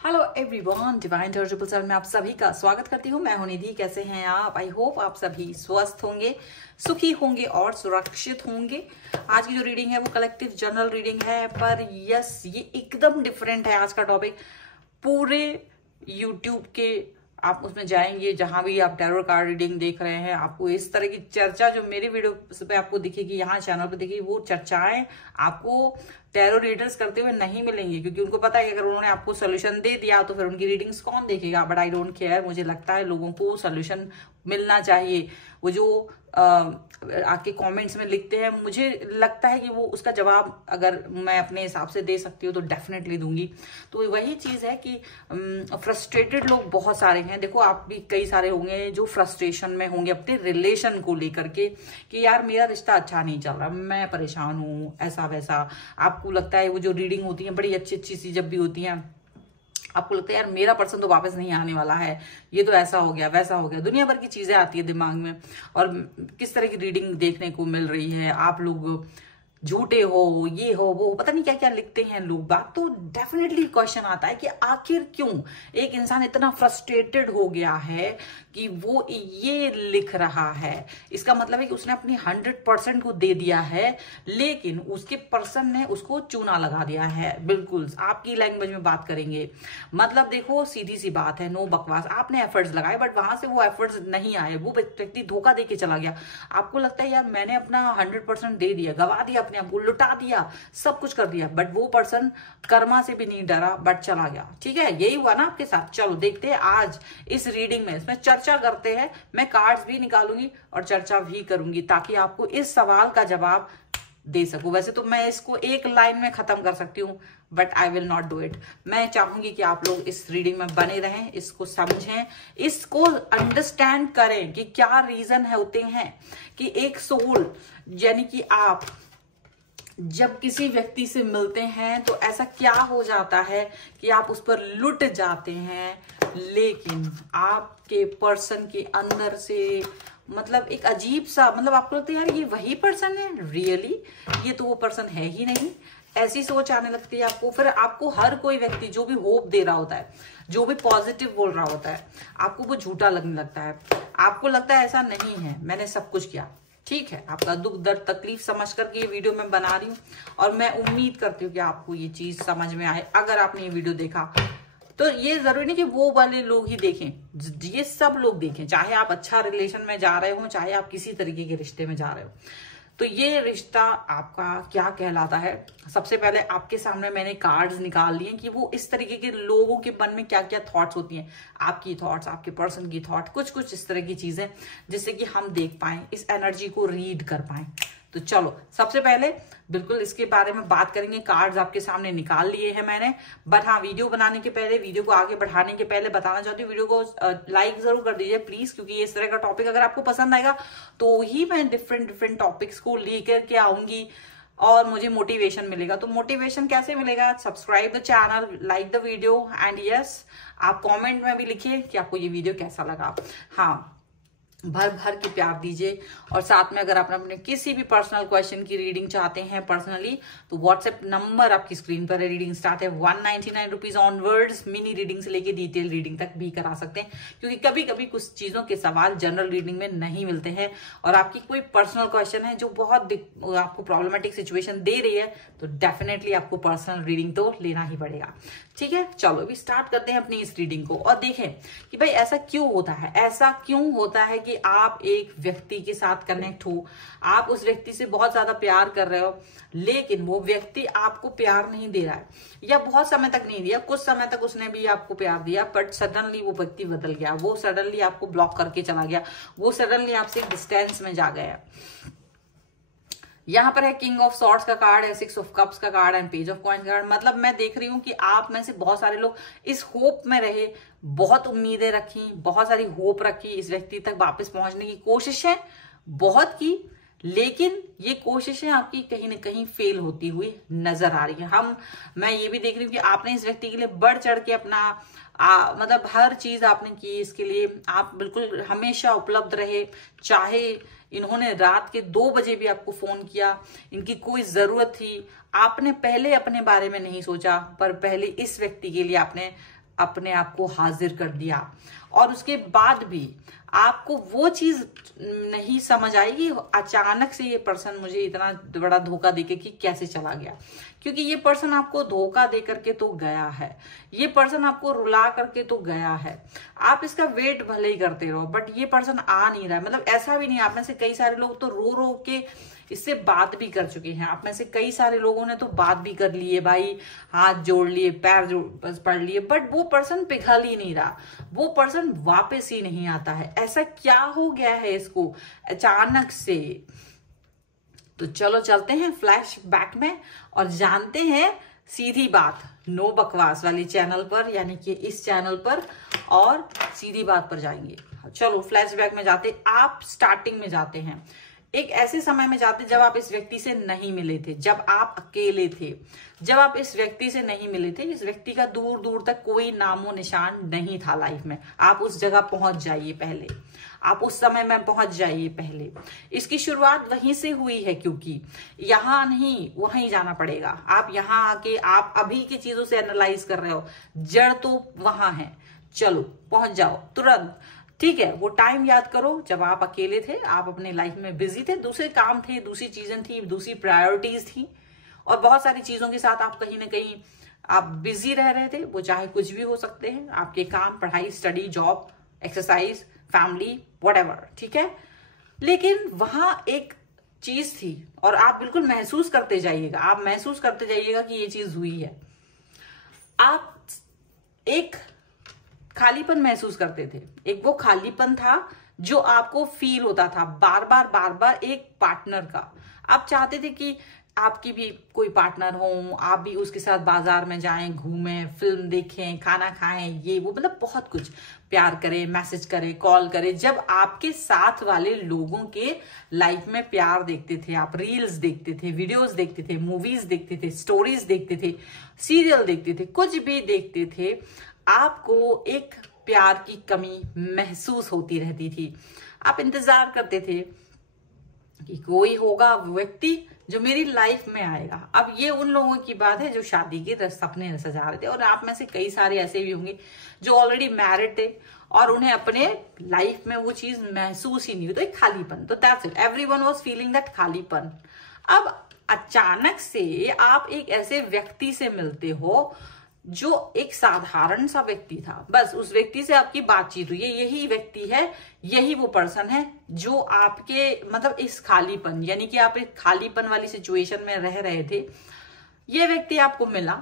Hello everyone, divine टर्जुपल में आप सभी का स्वागत करती हूँ। मैं हूं निधि। कैसे हैं आप? आई होप आप सभी स्वस्थ होंगे, सुखी होंगे और सुरक्षित होंगे। आज की जो रीडिंग है वो कलेक्टिव जनरल रीडिंग है, पर यस ये एकदम डिफरेंट है। आज का टॉपिक पूरे यूट्यूब के आप उसमें जाएंगे, जहां भी आप टैरो कार्ड रीडिंग देख रहे हैं, आपको इस तरह की चर्चा जो मेरे वीडियो पे आपको दिखेगी, यहाँ चैनल पे दिखेगी, वो चर्चाएं आपको टैरो रीडर्स करते हुए नहीं मिलेंगी, क्योंकि उनको पता है कि अगर उन्होंने आपको सोल्यूशन दे दिया तो फिर उनकी रीडिंग्स कौन देखेगा। बट आई डोंट केयर, मुझे लगता है लोगों को सोल्यूशन मिलना चाहिए। वो जो आके कमेंट्स में लिखते हैं, मुझे लगता है कि वो उसका जवाब अगर मैं अपने हिसाब से दे सकती हूँ तो डेफिनेटली दूंगी। तो वही चीज है कि फ्रस्ट्रेटेड लोग बहुत सारे हैं। देखो, आप भी कई सारे होंगे जो फ्रस्ट्रेशन में होंगे अपने रिलेशन को लेकर के कि यार मेरा रिश्ता अच्छा नहीं चल रहा, मैं परेशान हूँ, ऐसा वैसा। आपको लगता है वो जो रीडिंग होती है बड़ी अच्छी अच्छी सी जब भी होती है, आपको लगता है यार मेरा पर्सन तो वापस नहीं आने वाला है, ये तो ऐसा हो गया वैसा हो गया, दुनिया भर की चीजें आती है दिमाग में। और किस तरह की रीडिंग देखने को मिल रही है, आप लोग झूठे हो, ये हो वो, पता नहीं क्या क्या लिखते हैं लोग बात। तो डेफिनेटली क्वेश्चन आता है कि आखिर क्यों एक इंसान इतना फ्रस्ट्रेटेड हो गया है कि वो ये लिख रहा है। इसका मतलब है कि उसने अपनी 100% को दे दिया है, लेकिन उसके पर्सन ने उसको चूना लगा दिया है। बिल्कुल आपकी लैंग्वेज में बात करेंगे, मतलब देखो सीधी सी बात है, नो बकवास। आपने एफर्ट्स लगाए बट वहां से वो एफर्ट्स नहीं आए, वो व्यक्ति धोखा दे के चला गया। आपको लगता है यार मैंने अपना 100% दे दिया, गवा दिया, अपने आप को लुटा दिया, सब कुछ कर दिया, बट वो पर्सन कर्मा से भी नहीं डरा बट चला गया। ठीक है, यही हुआ ना आपके साथ। चलो देखते हैं आज इस रीडिंग में, इसमें चर्चा करते हैं। मैं कार्ड्स भी निकालूंगी और चर्चा भी करूंगी ताकि आपको इस सवाल का जवाब दे सकूं। वैसे तो मैं इसको एक लाइन में खत्म कर सकती हूँ, but I will not do it. मैं चाहूंगी कि आप लोग इस रीडिंग में बने रहें, इसको समझें, इसको अंडरस्टैंड करें कि क्या रीजन है होते हैं कि एक सोल यानी कि आप जब किसी व्यक्ति से मिलते हैं तो ऐसा क्या हो जाता है कि आप उस पर लुट जाते हैं, लेकिन आपके पर्सन के अंदर से मतलब एक अजीब सा, मतलब आपको लगता है यार ये वही पर्सन है, रियली ये तो वो पर्सन है ही नहीं, ऐसी सोच आने लगती है आपको। फिर आपको हर कोई व्यक्ति जो भी होप दे रहा होता है, जो भी पॉजिटिव बोल रहा होता है, आपको वो झूठा लगने लगता है। आपको लगता है ऐसा नहीं है, मैंने सब कुछ किया। ठीक है, आपका दुख दर्द तकलीफ समझ करके ये वीडियो मैं बना रही हूँ, और मैं उम्मीद करती हूँ कि आपको ये चीज समझ में आए। अगर आपने ये वीडियो देखा तो ये जरूरी नहीं कि वो वाले लोग ही देखें, ये सब लोग देखें, चाहे आप अच्छा रिलेशन में जा रहे हो, चाहे आप किसी तरीके के रिश्ते में जा रहे हो। तो ये रिश्ता आपका क्या कहलाता है। सबसे पहले आपके सामने मैंने कार्ड्स निकाल लिए कि वो इस तरीके के लोगों के मन में क्या क्या थॉट्स होती हैं, आपकी थॉट्स, आपके पर्सन की थॉट, कुछ कुछ इस तरह की चीजें, जिससे कि हम देख पाए, इस एनर्जी को रीड कर पाए। तो चलो सबसे पहले बिल्कुल इसके बारे में बात करेंगे। कार्ड्स आपके सामने निकाल लिए हैं मैंने, बट हाँ वीडियो बनाने के पहले, वीडियो को आगे बढ़ाने के पहले बताना चाहती हूँ, वीडियो को लाइक जरूर कर दीजिए प्लीज, क्योंकि ये इस तरह का टॉपिक अगर आपको पसंद आएगा तो ही मैं डिफरेंट टॉपिक्स को लेकर के आऊंगी और मुझे मोटिवेशन मिलेगा। तो मोटिवेशन कैसे मिलेगा? Subscribe the channel, like the video, and yes आप कमेंट में भी लिखिए कि आपको ये वीडियो कैसा लगा। हाँ, भर भर के प्यार दीजिए। और साथ में अगर आप अपने किसी भी पर्सनल क्वेश्चन की रीडिंग चाहते हैं पर्सनली, तो व्हाट्सएप नंबर आपकी स्क्रीन पर है। रीडिंग स्टार्ट है 199 रुपीज ऑनवर्ड्स। मिनी रीडिंग से लेके डिटेल रीडिंग तक भी करा सकते हैं, क्योंकि कभी कभी कुछ चीजों के सवाल जनरल रीडिंग में नहीं मिलते हैं, और आपकी कोई पर्सनल क्वेश्चन है जो बहुत आपको प्रॉब्लमेटिक सिचुएशन दे रही है, तो डेफिनेटली आपको पर्सनल रीडिंग तो लेना ही पड़ेगा। ठीक है, चलो अभी स्टार्ट करते हैं अपनी इस रीडिंग को और देखें कि भाई ऐसा क्यों होता है। ऐसा क्यों होता है कि आप एक व्यक्ति के साथ कनेक्ट हो, आप उस व्यक्ति से बहुत ज्यादा प्यार कर रहे हो, लेकिन वो व्यक्ति आपको प्यार नहीं दे रहा है, या बहुत समय तक नहीं दिया, कुछ समय तक उसने भी आपको प्यार दिया, बट सडनली वो व्यक्ति बदल गया, वो सडनली आपको ब्लॉक करके चला गया, वो सडनली आपसे डिस्टेंस में जा गया। यहाँ पर है किंग ऑफ सॉर्ड्स का कार्ड है, 6 ऑफ कप्स का card and page of coins का कार्ड। मतलब मैं देख रही हूँ कि आप में से बहुत सारे लोग इस होप में रहे, बहुत उम्मीदें रखी, बहुत सारी होप रखी, इस व्यक्ति तक वापस पहुंचने की कोशिशें बहुत की, लेकिन ये कोशिशें आपकी कहीं ना कहीं फेल होती हुई नजर आ रही है। मैं ये भी देख रही हूँ कि आपने इस व्यक्ति के लिए बढ़ चढ़ के अपना मतलब हर चीज आपने की, इसके लिए आप बिल्कुल हमेशा उपलब्ध रहे, चाहे इन्होंने रात के 2 बजे भी आपको फोन किया, इनकी कोई जरूरत थी, आपने पहले अपने बारे में नहीं सोचा, पर पहले इस व्यक्ति के लिए आपने अपने आप को हाजिर कर दिया और उसके बाद भी आपको वो चीज नहीं समझ आई कि अचानक से ये पर्सन मुझे इतना बड़ा धोखा देके कि कैसे चला गया। क्योंकि ये पर्सन आपको धोखा दे करके तो गया है, ये पर्सन आपको रुला करके तो गया है। आप इसका वेट भले ही करते रहो, बट ये पर्सन आ नहीं रहा है। मतलब ऐसा भी नहीं, आप में से कई सारे लोग तो रो रो के इससे बात भी कर चुके हैं। आप में से कई सारे लोगों ने तो बात भी कर ली है भाई, हाथ जोड़ लिए, पैर पड़ लिए, बट वो पर्सन पिघल ही नहीं रहा, वो पर्सन वापस ही नहीं आता है। ऐसा क्या हो गया है इसको अचानक से? तो चलो चलते हैं फ्लैशबैक में और जानते हैं सीधी बात नो बकवास वाली चैनल पर, यानी कि इस चैनल पर, और सीधी बात पर जाएंगे। चलो फ्लैशबैक में जाते, आप स्टार्टिंग में जाते हैं, एक ऐसे समय में जाते जब आप इस व्यक्ति से नहीं मिले थे, जब आप अकेले थे, जब आप इस व्यक्ति से नहीं मिले थे। इस व्यक्ति का दूर दूर तक कोई नामो निशान नहीं था लाइफ में। आप उस जगह पहुंच जाइए पहले, आप उस समय में पहुंच जाइए पहले। इसकी शुरुआत वहीं से हुई है, क्योंकि यहां नहीं वहीं जाना पड़ेगा। आप यहां आके आप अभी की चीजों से एनालाइज कर रहे हो, जड़ तो वहां है। चलो पहुंच जाओ तुरंत, ठीक है। वो टाइम याद करो जब आप अकेले थे, आप अपने लाइफ में बिजी थे, दूसरे काम थे, दूसरी चीजें थी, दूसरी प्रायोरिटीज थी, और बहुत सारी चीजों के साथ आप कहीं ना कहीं आप बिजी रह रहे थे। वो चाहे कुछ भी हो सकते हैं, आपके काम, पढ़ाई, study, job, exercise, family, whatever, ठीक है। लेकिन वहां एक चीज थी और आप बिल्कुल महसूस करते जाइएगा, आप महसूस करते जाइएगा कि ये चीज हुई है। आप एक खालीपन महसूस करते थे, एक वो खालीपन था जो आपको फील होता था बार बार एक पार्टनर का। आप चाहते थे कि आपकी भी कोई पार्टनर हो, आप भी उसके साथ बाजार में जाएं, घूमें, फिल्म देखें, खाना खाएं, ये वो, मतलब बहुत कुछ, प्यार करें, मैसेज करें, कॉल करें। जब आपके साथ वाले लोगों के लाइफ में प्यार देखते थे, आप रील्स देखते थे, वीडियोस देखते थे, मूवीज देखते थे, स्टोरीज देखते थे, सीरियल देखते थे, कुछ भी देखते थे, आपको एक प्यार की कमी महसूस होती रहती थी। आप इंतजार करते थे कि कोई होगा व्यक्ति जो मेरी लाइफ में आएगा। अब ये उन लोगों की बात है जो शादी के सपने सजा रहे थे, और आप में से कई सारे ऐसे भी होंगे जो ऑलरेडी मैरिड थे और उन्हें अपने लाइफ में वो चीज महसूस ही नहीं हुई, तो एक खालीपन। तो that's it, everyone was feeling that खालीपन। अब अचानक से आप एक ऐसे व्यक्ति से मिलते हो जो एक साधारण सा व्यक्ति था, बस उस व्यक्ति से आपकी बातचीत हुई है, यही व्यक्ति है, यही वो पर्सन है जो आपके मतलब इस खालीपन, यानी कि आप एक खालीपन वाली सिचुएशन में रह रहे थे। ये व्यक्ति आपको मिला,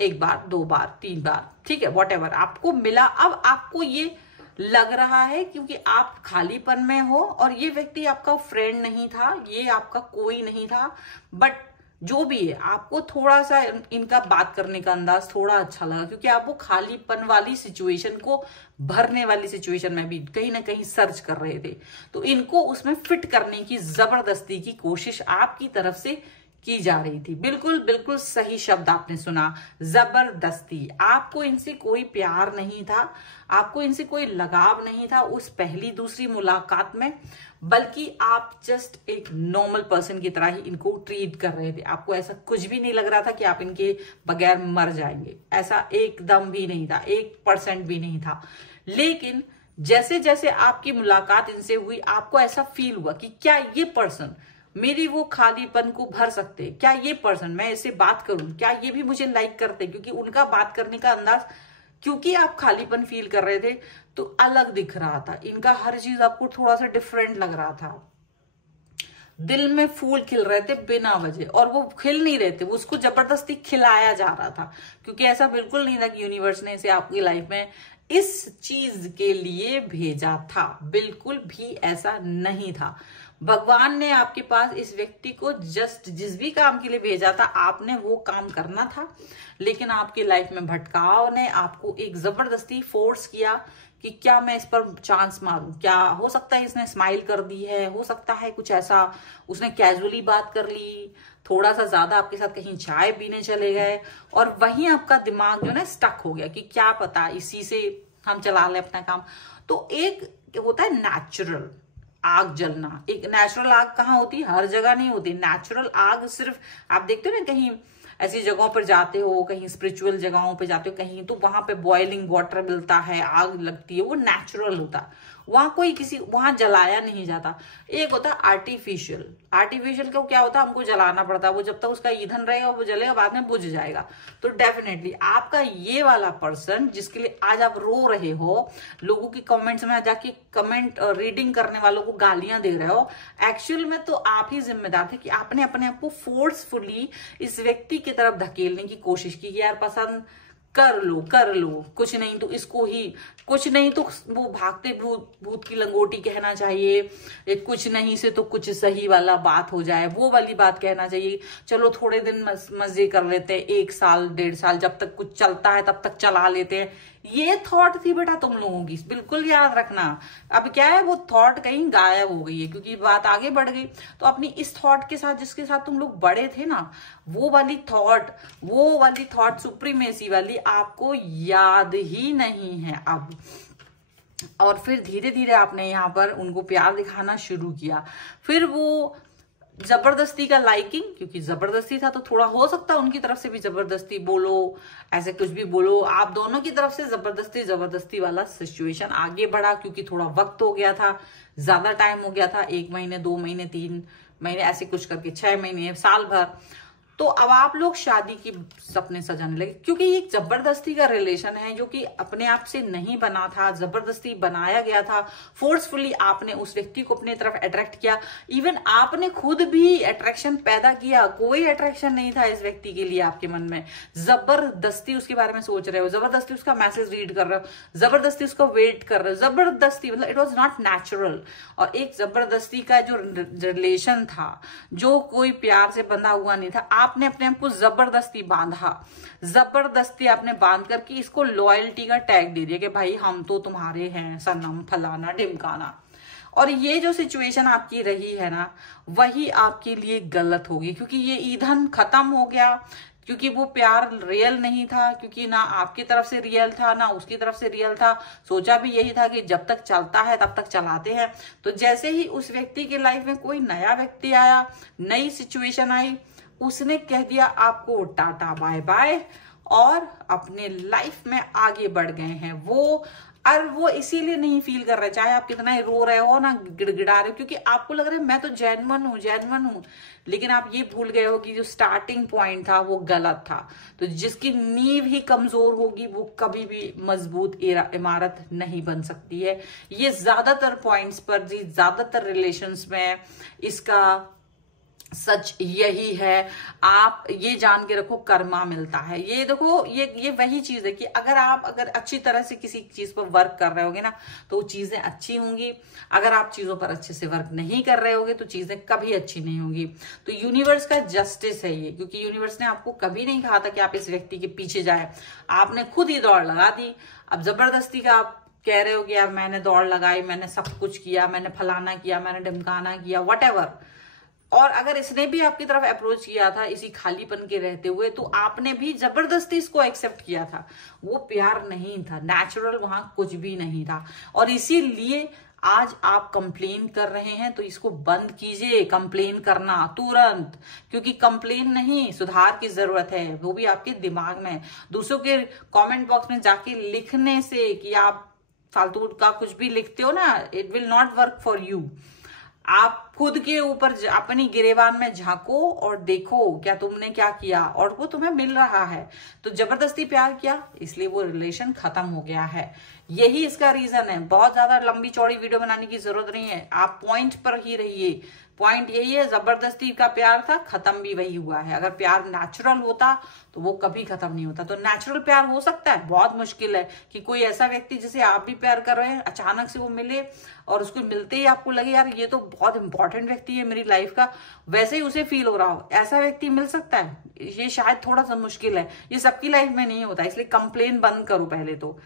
एक बार, दो बार, तीन बार, ठीक है, व्हाटएवर, आपको मिला। अब आपको ये लग रहा है क्योंकि आप खालीपन में हो और ये व्यक्ति आपका फ्रेंड नहीं था, ये आपका कोई नहीं था, बट जो भी है आपको थोड़ा सा इनका बात करने का अंदाज थोड़ा अच्छा लगा, क्योंकि आप वो खालीपन वाली सिचुएशन को भरने वाली सिचुएशन में भी कहीं ना कहीं सर्च कर रहे थे। तो इनको उसमें फिट करने की जबरदस्ती की कोशिश आपकी तरफ से की जा रही थी। बिल्कुल बिल्कुल सही शब्द आपने सुना, जबरदस्ती। आपको इनसे कोई प्यार नहीं था, आपको इनसे कोई लगाव नहीं था उस पहली दूसरी मुलाकात में, बल्कि आप जस्ट एक नॉर्मल पर्सन की तरह ही इनको ट्रीट कर रहे थे। आपको ऐसा कुछ भी नहीं लग रहा था कि आप इनके बगैर मर जाएंगे, ऐसा एकदम भी नहीं था, 1% भी नहीं था। लेकिन जैसे जैसे आपकी मुलाकात इनसे हुई, आपको ऐसा फील हुआ कि क्या ये पर्सन मेरी वो खालीपन को भर सकते, क्या ये पर्सन, मैं इससे बात करूं, क्या ये भी मुझे लाइक करते, क्योंकि उनका बात करने का अंदाज, क्योंकि आप खालीपन फील कर रहे थे तो अलग दिख रहा था। इनका हर चीज आपको थोड़ा सा डिफरेंट लग रहा था। दिल में फूल खिल रहे थे बिना वजह, और वो खिल नहीं रहे थे, उसको जबरदस्ती खिलाया जा रहा था, क्योंकि ऐसा बिल्कुल नहीं था कि यूनिवर्स ने इसे आपकी लाइफ में इस चीज के लिए भेजा था, बिल्कुल भी ऐसा नहीं था। भगवान ने आपके पास इस व्यक्ति को जस्ट जिस भी काम के लिए भेजा था, आपने वो काम करना था, लेकिन आपकी लाइफ में भटकाव ने आपको एक जबरदस्ती फोर्स किया कि क्या मैं इस पर चांस मारूं, क्या हो सकता है इसने स्माइल कर दी है, हो सकता है कुछ ऐसा, उसने कैजुअली बात कर ली, थोड़ा सा ज्यादा आपके साथ कहीं चाय पीने चले गए, और वहीं आपका दिमाग जो ना स्टक हो गया कि क्या पता इसी से हम चला लें अपना काम। तो एक होता है नेचुरल आग जलना, एक नेचुरल आग कहाँ होती है, हर जगह नहीं होती। नेचुरल आग सिर्फ आप देखते हो ना कहीं ऐसी जगहों पर जाते हो, कहीं स्पिरिचुअल जगहों पे जाते हो कहीं, तो वहां पे बॉइलिंग वाटर मिलता है, आग लगती है, वो नेचुरल होता है, वहां कोई किसी वहां जलाया नहीं जाता। एक होता है आर्टिफिशियल, आर्टिफिशियल को क्या होता है, हमको जलाना पड़ता है, वो जब तक उसका ईंधन रहेगा वो जलेगा, बाद में बुझ जाएगा। तो डेफिनेटली आपका ये वाला पर्सन जिसके लिए आज आप रो रहे हो, लोगों की कमेंट्स में जाके कमेंट रीडिंग करने वालों को गालियां दे रहे हो, एक्चुअल में तो आप ही जिम्मेदार थे कि आपने अपने आप को फोर्सफुली इस व्यक्ति की तरफ धकेलने की कोशिश की, यार पसंद कर लो, कुछ नहीं तो इसको ही, कुछ नहीं तो वो भागते भूत की लंगोटी कहना चाहिए, कुछ नहीं से तो कुछ सही वाला बात हो जाए, वो वाली बात कहना चाहिए। चलो थोड़े दिन मजे कर लेते हैं, 1 साल 1.5 साल, जब तक कुछ चलता है तब तक चला लेते हैं। ये थॉट थी बेटा तुम लोगों की, बिल्कुल याद रखना। अब क्या है, वो थॉट कहीं गायब हो गई है क्योंकि बात आगे बढ़ गई। तो अपनी इस थॉट के साथ, जिसके साथ तुम लोग बड़े थे ना, वो वाली थॉट सुप्रीमेसी वाली आपको याद ही नहीं है अब। और फिर धीरे धीरे आपने यहाँ पर उनको प्यार दिखाना शुरू किया, फिर वो जबरदस्ती का लाइकिंग, क्योंकि जबरदस्ती था तो थोड़ा हो सकता है उनकी तरफ से भी जबरदस्ती बोलो, ऐसे कुछ भी बोलो, आप दोनों की तरफ से जबरदस्ती वाला सिचुएशन आगे बढ़ा, क्योंकि थोड़ा वक्त हो गया था, ज्यादा टाइम हो गया था, 1 महीने 2 महीने 3 महीने ऐसे कुछ करके 6 महीने साल भर। तो अब आप लोग शादी की सपने सजाने लगे, क्योंकि ये जबरदस्ती का रिलेशन है जो कि अपने आप से नहीं बना था, जबरदस्ती बनाया गया था। फोर्सफुली आपने उस व्यक्ति को अपनी तरफ अट्रैक्ट किया, इवन आपने खुद भी अट्रैक्शन पैदा किया, कोई अट्रैक्शन नहीं था इस व्यक्ति के लिए आपके मन में, जबरदस्ती उसके बारे में सोच रहे हो, जबरदस्ती उसका मैसेज रीड कर रहे हो, जबरदस्ती उसका वेट कर रहे हो, जबरदस्ती, मतलब इट वॉज नॉट नेचुरल। और एक जबरदस्ती का जो रिलेशन था, जो कोई प्यार से बंधा हुआ नहीं था, आपने अपने आप को जबरदस्ती बांधा, जबरदस्ती आपने बांध करके इसको लॉयल्टी का टैग दे दिया कि भाई हम तो तुम्हारे हैं, सनम, फलाना ढिमकाना। और ये जो सिचुएशन आपकी रही है ना, वही आपके लिए गलत होगी, क्योंकि ये ईंधन खत्म हो गया, क्योंकि वो प्यार रियल नहीं था, क्योंकि ना आपकी तरफ से रियल था ना उसकी तरफ से रियल था। सोचा भी यही था कि जब तक चलता है तब तक चलाते हैं। तो जैसे ही उस व्यक्ति के लाइफ में कोई नया व्यक्ति आया, नई सिचुएशन आई, उसने कह दिया आपको टाटा बाय बाय, और अपने लाइफ में आगे बढ़ गए हैं वो। और वो इसीलिए नहीं फील कर रहे, चाहे आप कितना ही रो रहे हो ना, गिड़गिड़ा रहे हो, क्योंकि आपको लग रहा है मैं तो जेन्युइन हूं, लेकिन आप ये भूल गए हो कि जो स्टार्टिंग पॉइंट था वो गलत था। तो जिसकी नींव ही कमजोर होगी वो कभी भी मजबूत इमारत नहीं बन सकती है। ये ज्यादातर पॉइंट्स पर, ज्यादातर रिलेशंस में इसका सच यही है। आप ये जान के रखो, कर्मा मिलता है। ये देखो, ये वही चीज है कि अगर अच्छी तरह से किसी चीज पर वर्क कर रहे होगे ना, तो चीजें अच्छी होंगी। अगर आप चीजों पर अच्छे से वर्क नहीं कर रहे होगे तो चीजें कभी अच्छी नहीं होंगी। तो यूनिवर्स का जस्टिस है ये, क्योंकि यूनिवर्स ने आपको कभी नहीं कहा था कि आप इस व्यक्ति के पीछे जाए, आपने खुद ही दौड़ लगा दी। अब जबरदस्ती का आप कह रहे हो कि यार मैंने दौड़ लगाई, मैंने सब कुछ किया, मैंने फलाना किया, मैंने ढिमकाना किया, व्हाटएवर। और अगर इसने भी आपकी तरफ अप्रोच किया था इसी खालीपन के रहते हुए, तो आपने भी जबरदस्ती इसको एक्सेप्ट किया था। वो प्यार नहीं था, नेचुरल वहां कुछ भी नहीं था। और इसीलिए आज आप कंप्लेन कर रहे हैं, तो इसको बंद कीजिए कंप्लेन करना तुरंत, क्योंकि कंप्लेन नहीं, सुधार की जरूरत है, वो भी आपके दिमाग में। दूसरों के कमेंट बॉक्स में जाके लिखने से कि आप फालतू का कुछ भी लिखते हो ना, it will not work for you. आप खुद के ऊपर अपनी गिरेबान में झांको और देखो क्या तुमने क्या किया, और वो तुम्हें मिल रहा है। तो जबरदस्ती प्यार किया, इसलिए वो रिलेशन खत्म हो गया है। यही इसका रीजन है। बहुत ज्यादा लंबी चौड़ी वीडियो बनाने की जरूरत नहीं है, आप पॉइंट पर ही रहिए। पॉइंट यही है, जबरदस्ती का प्यार था, खत्म भी वही हुआ है। अगर प्यार नेचुरल होता तो वो कभी खत्म नहीं होता। तो नेचुरल प्यार हो सकता है, बहुत मुश्किल है कि कोई ऐसा व्यक्ति जिसे आप भी प्यार कर रहे हैं, अचानक से वो मिले और उसको मिलते ही आपको लगे यार ये तो बहुत इंपॉर्टेंट व्यक्ति है मेरी लाइफ का, वैसे ही उसे फील हो रहा हो, ऐसा व्यक्ति मिल सकता है। ये शायद थोड़ा सा मुश्किल है, ये सबकी लाइफ में नहीं होता। इसलिए कंप्लेन बंद करो पहले तो।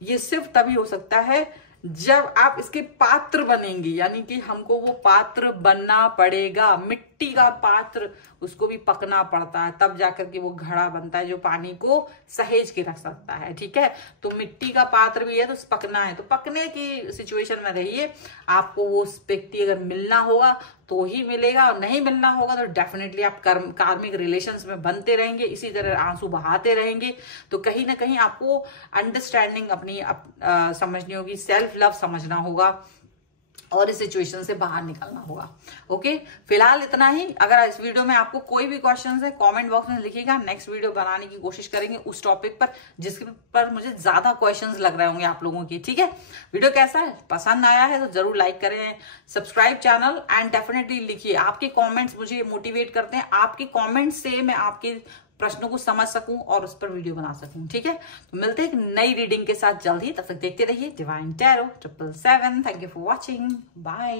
ये सिर्फ तभी हो सकता है जब आप इसके पात्र बनेंगे, यानी कि हमको वो पात्र बनना पड़ेगा। मिट्टी का पात्र, उसको भी पकना पड़ता है, तब जाकर के वो घड़ा बनता है जो पानी को सहेज के रख सकता है। ठीक है, तो मिट्टी का पात्र भी है तो पकना है, तो पकने की सिचुएशन में रहिए। आपको वो व्यक्ति अगर मिलना होगा तो ही मिलेगा, और नहीं मिलना होगा तो डेफिनेटली आप कार्मिक रिलेशंस में बनते रहेंगे, इसी तरह आंसू बहाते रहेंगे। तो कहीं ना कहीं आपको अंडरस्टैंडिंग अपनी समझनी होगी, सेल्फ लव समझना होगा, और इस सिचुएशन से बाहर निकलना होगा। ओके, फिलहाल इतना ही। अगर इस वीडियो में आपको कोई भी क्वेश्चन है कमेंट बॉक्स में लिखिएगा, नेक्स्ट वीडियो बनाने की कोशिश करेंगे उस टॉपिक पर जिसके पर मुझे ज्यादा क्वेश्चंस लग रहे होंगे आप लोगों की। ठीक है, वीडियो कैसा है, पसंद आया है तो जरूर लाइक करें, सब्सक्राइब चैनल, एंड डेफिनेटली लिखिए। आपके कॉमेंट्स मुझे मोटिवेट करते हैं, आपके कॉमेंट्स से मैं आपके प्रश्नों को समझ सकूं और उस पर वीडियो बना सकूं। ठीक है, तो मिलते हैं एक नई रीडिंग के साथ जल्द ही, तब तक देखते रहिए divine tarot 777। Thank you for watching, bye.